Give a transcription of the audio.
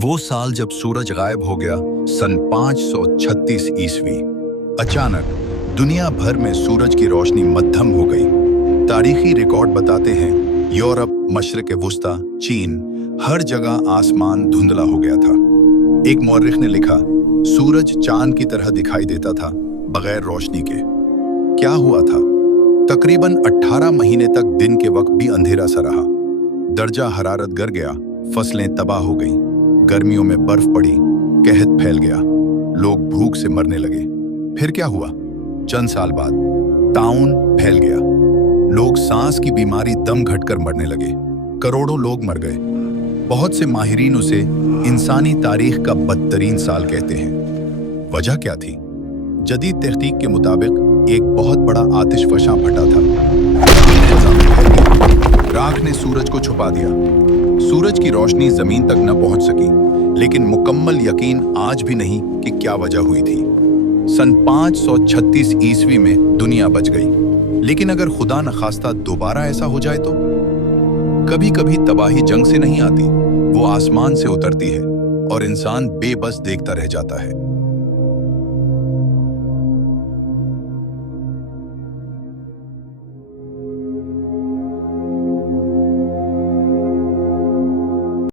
वो साल जब सूरज गायब हो गया, सन 536 ईस्वी। अचानक दुनिया भर में सूरज की रोशनी मद्धम हो गई। तारीखी रिकॉर्ड बताते हैं यूरोप, मशरिक वुस्ता, चीन, हर जगह आसमान धुंधला हो गया था। एक मौर्रिख ने लिखा, सूरज चांद की तरह दिखाई देता था बगैर रोशनी के। क्या हुआ था? तकरीबन 18 महीने तक दिन के वक्त भी अंधेरा सा रहा। दर्जा हरारत गिर गया, फसलें तबाह हो गईं, गर्मियों में बर्फ पड़ी, कहत फैल गया, लोग भूख से मरने लगे। फिर क्या हुआ? चंद साल बाद ताउन फैल गया, लोग सांस की बीमारी दम घटकर मरने लगे, करोड़ों लोग मर गए। बहुत से माहिरीन उसे इंसानी तारीख का बदतरीन साल कहते हैं। वजह क्या थी? जदीद तहकीक के मुताबिक एक बहुत बड़ा आतिशफशां फटा था। राख ने सूरज को छुपा दिया। सूरज की रोशनी जमीन तक न पहुंच सकी, लेकिन मुकम्मल यकीन आज भी नहीं कि क्या वजह हुई थी। सन 536 ईस्वी में दुनिया बच गई, लेकिन अगर खुदा न खास्ता दोबारा ऐसा हो जाए तो? कभी कभी तबाही जंग से नहीं आती, वो आसमान से उतरती है और इंसान बेबस देखता रह जाता है।